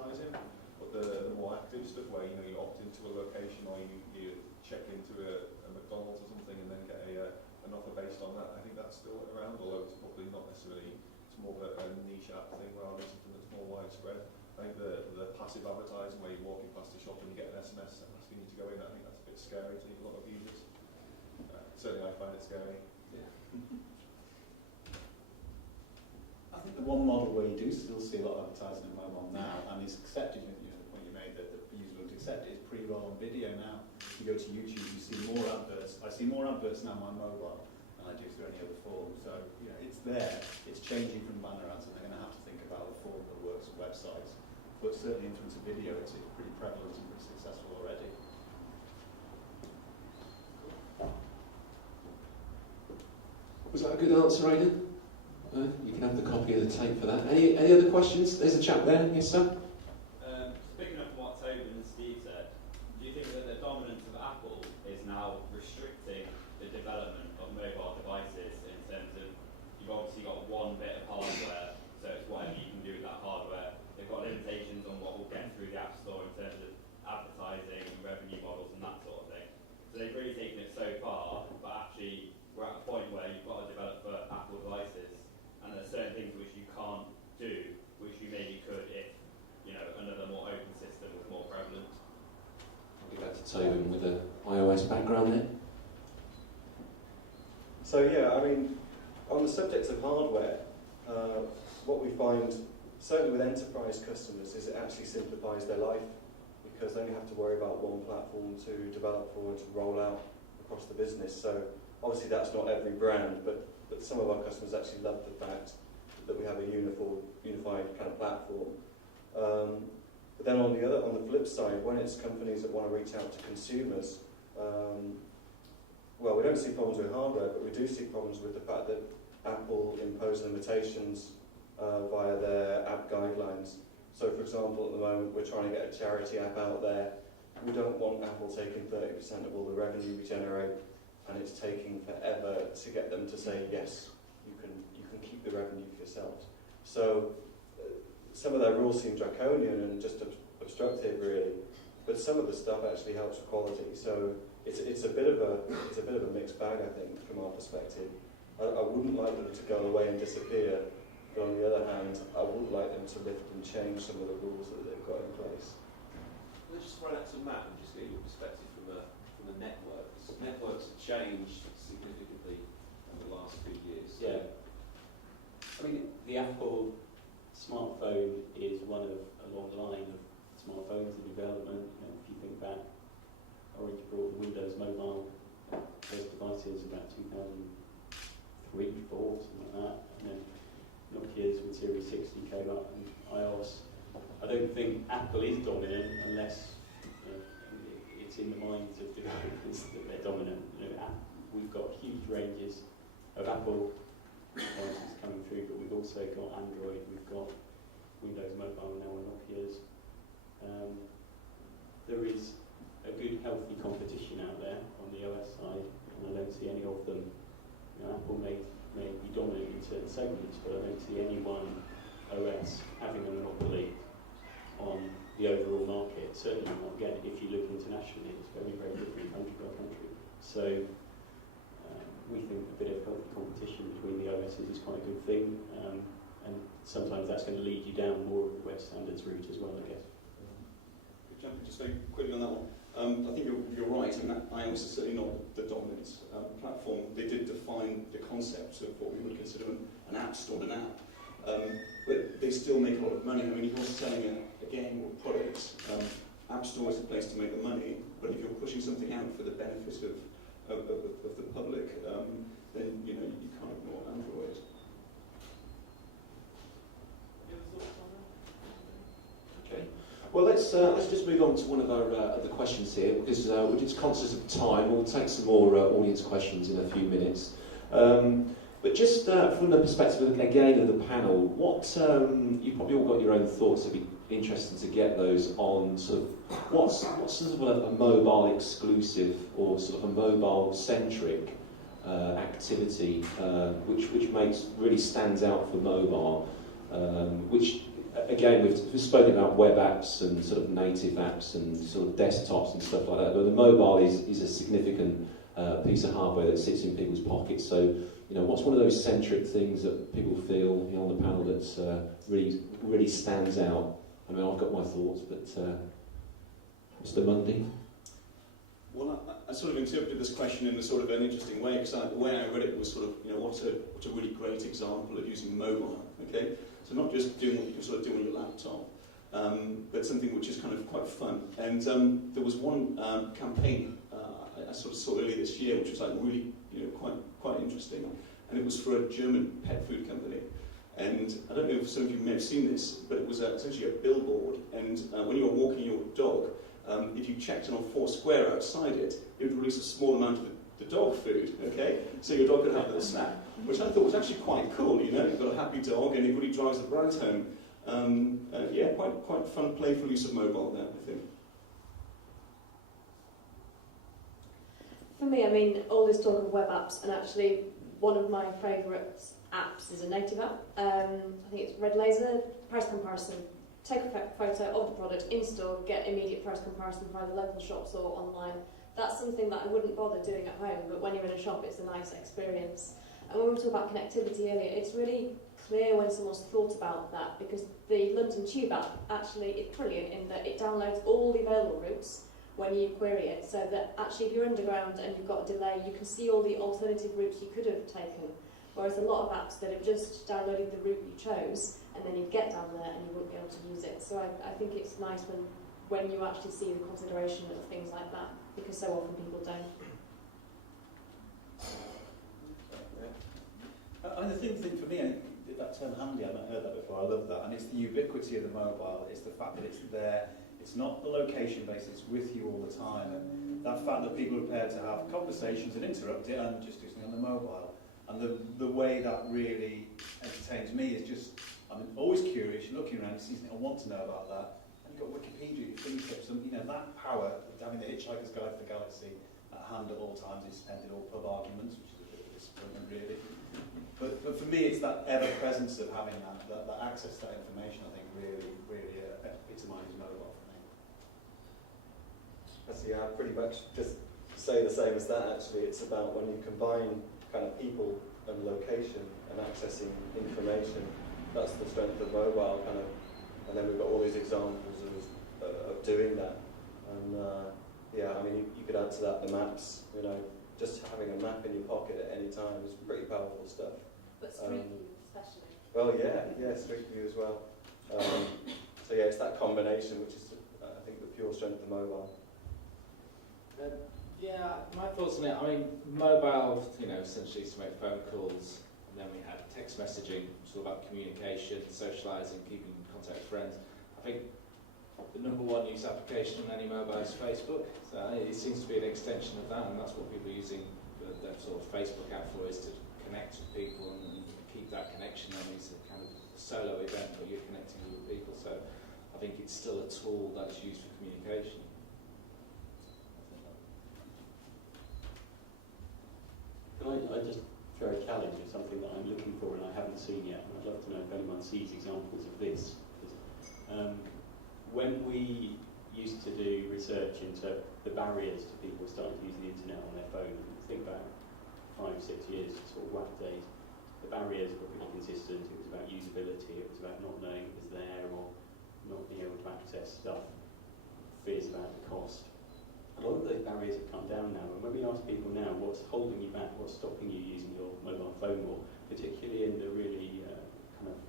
advertising, but the more active stuff where you opt into a location or you check into a McDonald's or something and then get an offer based on that, I think that's still around, although it's probably not necessarily, it's more of a niche app thing rather than something that's more widespread. I think the passive advertising where you're walking past a shop and you get an SMS asking you to go in, I think that's a bit scary to a lot of users. Certainly I find it scary. Yeah. I think the one model where you do still see a lot of advertising in mobile now, and is accepted, the point you made that the user would accept it, is pre-roll on video now. If you go to YouTube, you see more adverts. I see more adverts now on my mobile than I do through any other form. So it's there. It's changing from banner ads, and they're going to have to think about a form that works with websites. But certainly in terms of video, it's pretty prevalent and pretty successful already. Was that a good answer, Aidan? You can have the copy of the tape for that. Any other questions? There's a chap there. Yes, sir? Picking up on what Toby and Steve said, do you think that the dominance of Apple is now restricting the development of mobile devices in terms of, you've obviously got one bit of hardware, so it's whatever you can do with that hardware. They've got limitations on what will get through the App Store in terms of advertising and revenue models and that sort of thing. So they've really taken it so far, but actually we're at a point where you've got to develop for Apple devices, and there's certain things which you can't do, which you maybe could if another more open system was more prevalent. I'll give that to Tobin with an iOS background there. So yeah, I mean, on the subject of hardware, what we find, certainly with enterprise customers, is it actually simplifies their life, because they only have to worry about one platform to develop for and to roll out across the business. So obviously that's not every brand, but some of our customers actually love the fact that we have a unified kind of platform. But then on the flip side, when it's companies that want to reach out to consumers, well, we don't see problems with hardware, but we do see problems with the fact that Apple impose limitations via their app guidelines. So, for example, at the moment, we're trying to get a charity app out there. We don't want Apple taking 30% of all the revenue we generate, and it's taking forever to get them to say, yes, you can keep the revenue for yourselves. So some of their rules seem draconian and just obstructive, really, but some of the stuff actually helps with quality. So it's a bit of a mixed bag, I think, from our perspective. I wouldn't like them to go away and disappear, but on the other hand, I would like them to lift and change some of the rules that they've got in place. Let's just run out to Matt and just get your perspective from the networks. Networks have changed significantly over the last few years. Yeah. I mean, the Apple smartphone is one of a long line of smartphones in development. If you think back, Orange brought Windows Mobile, those devices about 2003, 4, something like that. And then Nokia's with Series 60 came up, and iOS. I don't think Apple is dominant unless it's in the minds of developers that they're dominant. We've got huge ranges of Apple devices coming through, but we've also got Android, we've got Windows Mobile now, and Nokia's. There is a good, healthy competition out there on the OS side, and I don't see any of them. Apple may be dominant in certain segments, but I don't see any one OS having a monopoly on the overall market. Certainly not, again, if you look internationally, it's very, very different country by country. So we think a bit of healthy competition between the OSs is quite a good thing, and sometimes that's going to lead you down more of the web standards route as well, I guess. Jumping just very quickly on that one. I think you're right in that iOS is certainly not the dominant platform. They did define the concept of what we would consider an app store, an app. But they still make a lot of money. I mean, if you're selling a game or product, App Store is a place to make the money, but if you're pushing something out for the benefit of the public, then you can't ignore Android. Okay. Well, let's just move on to one of our other questions here, because we're just conscious of time. We'll take some more audience questions in a few minutes. But just from the perspective, again, of the panel, what you've probably all got your own thoughts. It'd be interesting to get those on sort of what's sort of a mobile exclusive or sort of a mobile centric activity which really stands out for mobile, which again, we've spoken about web apps and sort of native apps and sort of desktops and stuff like that, but the mobile is a significant piece of hardware that sits in people's pockets. So, what's one of those centric things that people feel on the panel that's really stands out? I mean, I've got my thoughts, but Mr. Mundy? Well, I sort of interpreted this question in a sort of an interesting way, because the way I read it was sort of, what's a really great example of using mobile, okay? So not just doing what you can sort of do on your laptop, but something which is kind of quite fun. And there was one campaign I sort of saw earlier this year, which was like really, quite interesting, and it was for a German pet food company. And I don't know if some of you may have seen this, but it was essentially a billboard, and when you were walking your dog, if you checked on Foursquare outside it, it would release a small amount of the dog food, okay? So your dog could have a little snack, which I thought was actually quite cool, you've got a happy dog and it really drives the brand home. Yeah, quite fun, playful use of mobile there, I think. For me, I mean, all this talk of web apps, and actually one of my favourite apps is a native app. I think it's Red Laser, price comparison. Take a photo of the product in store, get immediate price comparison from either local shops or online. That's something that I wouldn't bother doing at home, but when you're in a shop, it's a nice experience. And when we talk about connectivity earlier, it's really clear when someone's thought about that, because the London Tube app actually is brilliant in that it downloads all the available routes when you query it, so that actually if you're underground and you've got a delay, you can see all the alternative routes you could have taken. Whereas a lot of apps that have just downloaded the route you chose, and then you get down there and you wouldn't be able to use it. So I think it's nice when you actually see the consideration of things like that, because so often people don't. And the thing for me, that term handy, I've not heard that before, I love that, and it's the ubiquity of the mobile, it's the fact that it's there, it's not the location based, it's with you all the time, and that fact that people are prepared to have conversations and interrupt it and just do something on the mobile. And the way that really entertains me is just, I'm always curious, you're looking around, you see something, I want to know about that, and you've got Wikipedia at your fingertips, and that power of having the Hitchhiker's Guide to the Galaxy at hand at all times is spent in all pub arguments, which is a bit of a disappointment really. But for me, it's that ever-presence of having that access to that information, I think, really epitomises mobile for me. Actually, I pretty much just say the same as that, actually. It's about when you combine kind of people and location and accessing information, that's the strength of mobile, kind of, and then we've got all these examples of doing that. And yeah, I mean, you could add to that the maps, just having a map in your pocket at any time is pretty powerful stuff. But Street View especially. Well, yeah, Street View as well. So yeah, it's that combination which is, I think, the pure strength of mobile. Yeah, my thoughts on it, I mean, mobile, essentially to make phone calls, and then we had text messaging, it's all about communication, socialising, keeping in contact with friends. I think the number one use application on any mobile is Facebook, so it seems to be an extension of that, and that's what people are using the sort of Facebook app for, is to connect with people and keep that connection. I mean, it's a kind of solo event, but you're connecting with people, so I think it's still a tool that's used for communication. Can I just throw a challenge of something that I'm looking for and I haven't seen yet, and I'd love to know if anyone sees examples of this. When we used to do research into the barriers to people starting to use the internet on their phone, think back 5, 6 years, sort of WAP days, the barriers were pretty consistent. It was about usability, it was about not knowing it was there or not being able to access stuff, fears about the cost. A lot of those barriers have come down now, and when we ask people now what's holding you back, what's stopping you using your mobile phone more, particularly in the really kind of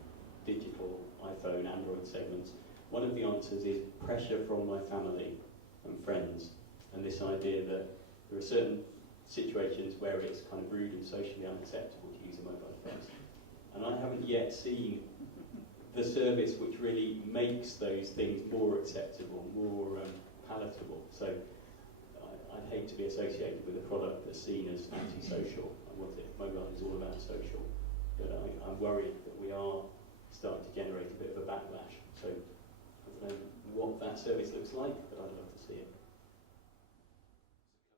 digital iPhone, Android segments, one of the answers is pressure from my family and friends, and this idea that there are certain situations where it's kind of rude and socially unacceptable to use a mobile device. And I haven't yet seen the service which really makes those things more acceptable, more palatable. So I'd hate to be associated with a product that's seen as antisocial. Mobile is all about social. But I'm worried that we are starting to generate a bit of a backlash. So I don't know what that service looks like, but I'd love to see it.